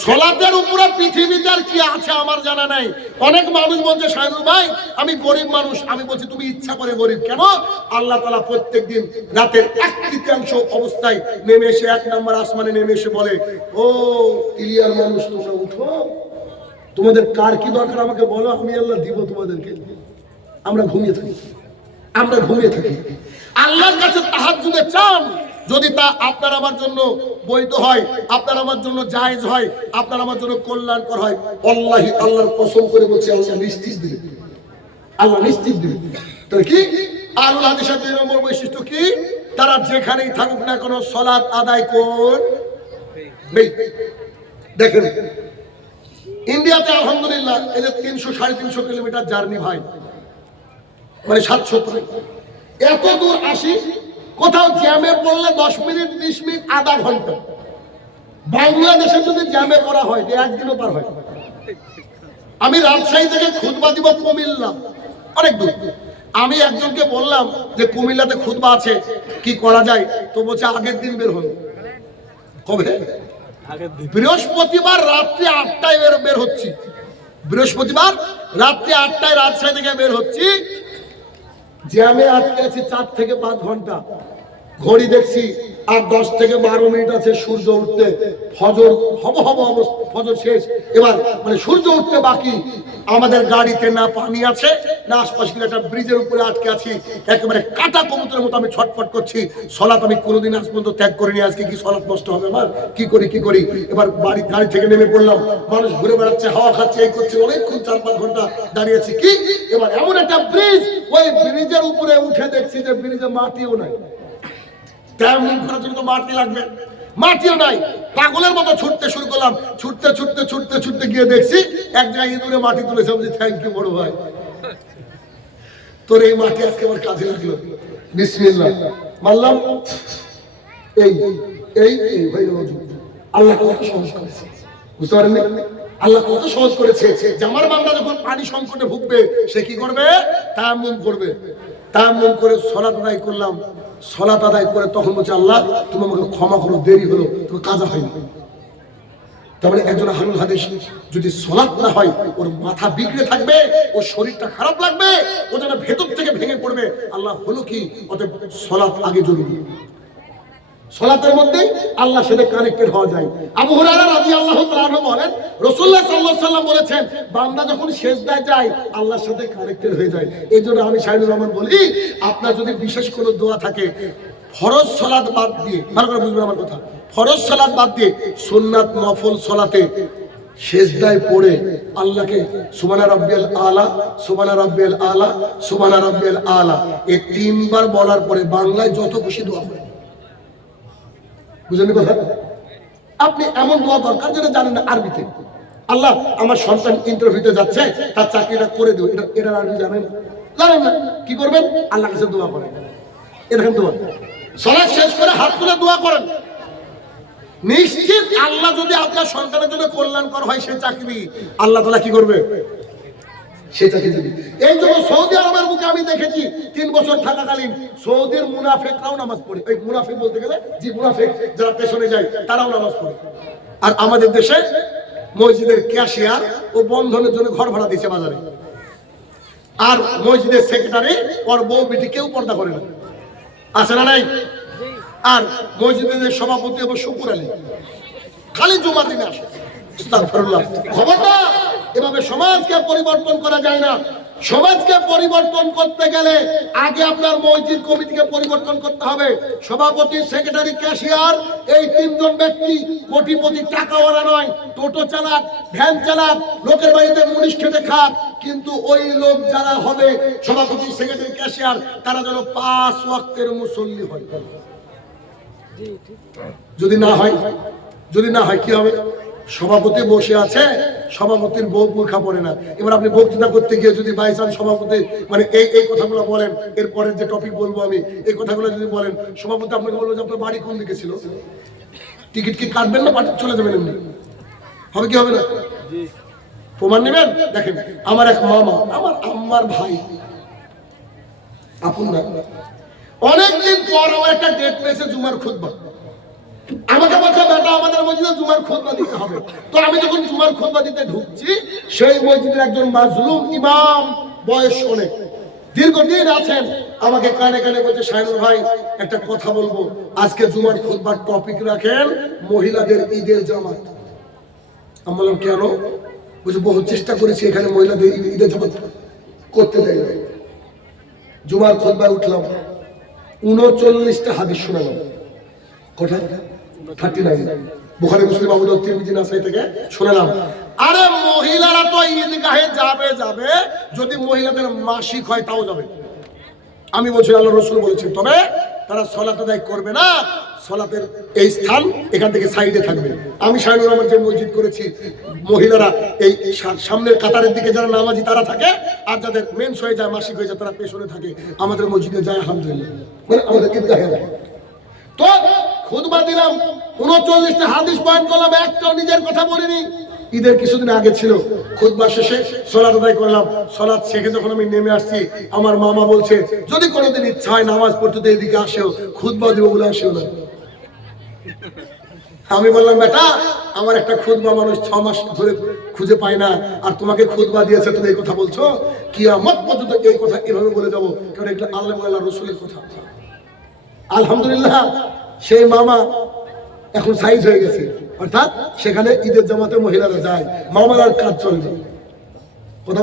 সালাতের উপরে পৃথিবীতে আর কি আছে আমার জানা নাই। অনেক মানুষ বলছে শাহিনুর ভাই আমি গরিব মানুষ, আমি বলছি তুমি ইচ্ছা করে গরিব কেন? আল্লাহ তাআলা প্রত্যেকদিন রাতের 1/3 অবস্থায় নেমে এসে 1 নম্বর আসমানে নেমে এসে বলে, ও ইলিয়ার মানুষ তোমরা উঠো, তোমাদের কার কি দরকার আমাকে বলো, আমি আল্লাহ দিব তোমাদেরকে। আমরা ঘুমিয়ে থাকি, আমরা ঘুমিয়ে থাকি। আল্লাহর কাছে তাহাজ্জুদে চান, যদি তা আপনার আমার জন্য বৈধ হয়, আপনার আমার জন্য জায়েজ হয়, আপনার আমার জন্য কল্যাণকর হয়, আল্লাহি আল্লাহর কসম করে বলছি আল্লাহ নিশ্চিত দিবেন, আল্লাহ নিশ্চিত দিবেন। তাহলে কি আল্লাহ হাদিসের 2 নম্বর বৈশিষ্ট্য কি? তারা যেখানেই থাকুক না কোনো সালাত আদায় করবে। দেখেন ইন্ডিয়াতে আলহামদুলিল্লাহ এই যে 300-350 কিলোমিটার জার্নি ভাই, মানে 700 প্রায়, এত দূর আসি, কোথাও জ্যামে পড়লে 10 মিনিট 20 মিনিট আধা ঘন্টা। বাংলাদেশে যদি জ্যামে করা হয় যে একদিনও পার হয়। আমি রাজশাহী থেকে খুতবা দিব কুমিল্লা, অনেক দূর। আমি একজনকে বললাম যে কুমিল্লাতে খুতবা আছে, কি করা যায়? তো বলছে আগের দিন বের হন। কবে? বৃহস্পতিবার রাত্রি 8টায় বের হচ্ছি, বৃহস্পতিবার রাত্রি 8টায় রাজশাহী থেকে বের হচ্ছি। জ্যামে আটকে আছি 4 থেকে 5 ঘন্টা। ঘড়ি দেখছি আর 10 থেকে 12 মিনিট আছে সূর্য উঠতে, ফজর ফজর শেষ। এবার মানে সূর্য উঠতে বাকি। আমাদের গাড়িতে না পানি আছে না আশপাশে, একটা ব্রিজের উপরে আটকে আছি, একেবারে কাটা কবুতরের মতো আমি ছটফট করছি। সালাত আমি কোনোদিন আজ পর্যন্ত ত্যাগ করিনি, আজকে কি সালাত নষ্ট হবে আমার? কি করি। এবার গাড়ি থেকে নেমে পড়লাম, মানুষ ঘুরে বেড়াচ্ছে, হাওয়া খাচ্ছে, এই করছে, অনেকক্ষণ 4-5 ঘন্টা দাঁড়িয়ে আছি। কি এবার এমন একটা ব্রিজ, ওই ব্রিজের উপরে উঠে দেখছি যে ব্রিজে মাটিও নাই। তেমন করার জন্য তো মাটি লাগবে, মাটিও নাই। পাগলের মতো ছুটতে শুরু করলাম, ছুটতে গিয়ে দেখছি এক জায়গায় ইঁদুরে মাটি তুলেছে। বলছি থ্যাংক ইউ বড় ভাই, তোর এই মাটি আজকে আমার কাজে লাগলো। বিসমিল্লাহ মারলাম, এই এই এই হয়ে গেল। আল্লাহ কত সহজ করেছে, বুঝতে পারেন? আল্লাহ কত সহজ করেছে যে আমার বান্দা যখন পানি সংকটে ভুগবে সে কি করবে? তায়াম্মুম করবে। তায়াম্মুম করে সালাত আদায় করলাম। সালাত আদায় করে তখন বলছে আল্লাহ তুমি আমাকে ক্ষমা করো, দেরি হলো, তুমি কাজা হয়নি। তারপরে একজন আহলুল হাদিস যদি সালাত না হয় ওর মাথা বিগড়ে থাকবে, ওর শরীরটা খারাপ লাগবে, ও যেন ভেতর থেকে ভেঙে পড়বে। আল্লাহ হলো কি? অতএব সালাত আগে জরুরি। সালাতের মধ্যে আল্লাহর সাথে কানেক্টেড হওয়া যায়। আবু হুরায়রা রাদিয়াল্লাহু তাআলা আনহু বলেন রাসূলুল্লাহ সাল্লাল্লাহু আলাইহি ওয়াসাল্লাম বলেছেন বান্দা যখন সিজদায় যায় আল্লাহর সাথে কানেক্টেড হয়ে যায়। এইজন্য আমি শাহিনুর রহমান বলি, আপনার যদি বিশেষ কোনো দোয়া থাকে ফরজ সালাত বাদ দিয়ে, ভালো করে বুঝবেন আমার কথা, ফরজ সালাত বাদ দিয়ে সুন্নাত নফল সালাতে সিজদায় পড়ে আল্লাহকে সুবহানা রাব্বিয়াল আলা, সুবহানা রাব্বিয়াল আলা, সুবহানা রাব্বিয়াল আলা এই 3 বার বলার পরে বাংলায় যত খুশি দোয়া করেন। বুঝলেন কথা? আপনি এমন দোয়া দরকার যেটা জানেন না আরবিতে। আল্লাহ আমার সন্তান ইন্টারভিউতে যাচ্ছে, তার চাকরিটা করে দেব, এটা আরবি জানেন না, কি করবেন? আল্লাহর কাছে দোয়া করেন। এরকম দোয়া সালাত শেষ করে হাত তুলে দোয়া করেন। নিশ্চিত আল্লাহ যদি আপনার সন্তানের জন্য কল্যাণকর হয় সে চাকরি আল্লাহ তাআলা কি করবে? সেটা কি দিবি। এই জন্য সৌদি আরবের বুকে আমি দেখেছি 3 বছর থাকাকালীন সৌদির মুনাফিকরাও নামাজ পড়ে। এই মুনাফিক বলতে গেলে যে মুনাফিক যারা পেছনে যায় তারাও নামাজ পড়ে। আর আমাদের দেশে মসজিদের ক্যাশিয়ার ও বন্ধনের জন্য ঘর ভাড়া দিয়েছে বাজারে, আর মসজিদের সেক্রেটারি ওর বউ বেটি কেউ পর্দা করে না, আছে না নাই? আর মসজিদের সভাপতি এবং শুকুর আলী খালি জুমার দিনে আসে। আস্তাগফিরুল্লাহ। খবরদার, এভাবে সমাজকে পরিবর্তন করা যায় না। সমাজকে পরিবর্তন করতে গেলে আগে আপনার মসজিদ কমিটিকে পরিবর্তন করতে হবে। সভাপতি, সেক্রেটারি, ক্যাশিয়ার এই 3 জন ব্যক্তি কোটিপতি টাকাওয়ালা নয়, টোটো চালাক, ভ্যান চালাক, লোকের বাড়িতে মুনিশ খেটে খাক, কিন্তু ওই লোক যারা হবে সভাপতি, সেক্রেটারি, ক্যাশিয়ার তারা যেন 5 ওয়াক্তের মুসল্লি হয়। যদি না হয় কি হবে? সভাপতি বসে আছে, সভাপতির বউ বোরখা পরে না। এবার আপনি বক্তৃতা করতে গিয়ে যদি বাই চান্স সভাপতি মানে এই কথাগুলো বলেন, এরপরের যে টপিক বলবো আমি এই কথাগুলো যদি বলেন, সভাপতি আপনাকে বলবো যে আপনার বাড়ি কোন দিকে ছিল, টিকিট কি কাটবেন না চলে যাবেন? এমনি হবে কি হবে না? প্রমাণ নেবেন? দেখেন আমার এক মামা, আমার আম্মার ভাই, আপন না, অনেকদিন পর আমার একটা ডেট পেয়েছে জুমার খুতবা। আমাকে বলছে বেটা আমাদের মসজিদে জুমার খুতবা দিতে হবে। তো আমি যখন জুমার খুতবা দিতে ঢুকছি, সেই মসজিদের একজন মাজলুম ইমাম, বয়স অনেক, দীর্ঘদিন আছেন, আমাকে কানে কানে বলছে শাহিনুর ভাই একটা কথা বলবো, আজকে জুমার খুতবার টপিক রাখেন মহিলাদের ঈদের জামাত। আমি বললাম কেন? বলছে বহু চেষ্টা করেছি এখানে মহিলাদের ঈদের জামাত করতে দেয় না। জুমার খুতবায় উঠলাম, 39টা হাদিস শোনালাম। কোথায়? 39 বুখারী মুসলিম আবু দাউদ তিরমিজি নাসাই থেকে শোনালাম। আরে মহিলারা তো ঈদগাহে যাবে, যদি মহিলাদের মাসিক হয় তাও যাবে। আমি বলছি আল্লাহ রাসূল বলেছেন, তবে তারা সালাত আদায় করবে না, সালাতের এই স্থান এখান থেকে সাইডে থাকবে। আমি শাহিনুর রহমান যে মসজিদ করেছি, মহিলারা এই সামনের কাতারের দিকে যারা নামাজি তারা থাকে, আর যাদের মেন্স হয়ে যায়, মাসিক হয়ে যায়, তারা পেছনে থাকে। আমাদের মসজিদে যায় আলহামদুলিল্লাহ, মানে আমাদের ঈদগাহে। তো খুতবা দিলাম, 39টা হাদিস বয়ান করলাম, একটাও নিজের কথা বলিনি। ঈদের কিছুদিন আগে ছিল, খুতবা শেষে সালাত আদায় করলাম। সালাত শেষে যখন আমি নেমে আসছি, আমার মামা বলছে যদি কোনোদিন ইচ্ছা হয় নামাজ পড়তে তো এদিকে আসেও, খুতবা দিব বলে আসেও না। আমি বললাম বেটা আমার একটা খুতবা মানুষ 6 মাস ধরে খুঁজে পায় না, আর তোমাকে খুতবা দিয়েছে, তুমি এই কথা বলছো, কিয়ামত পর্যন্ত এই কথা এভাবে বলে যাবো, কারণ এগুলো আল্লাহ এবং আল্লাহর রাসূলের কথা। আলহামদুলিল্লাহ সেই মামা এখন সাইজ হয়ে গেছে, অর্থাৎ সেখানে ঈদের জামাতে মহিলারা যায়, মামার আর কাজ চলবে। কথা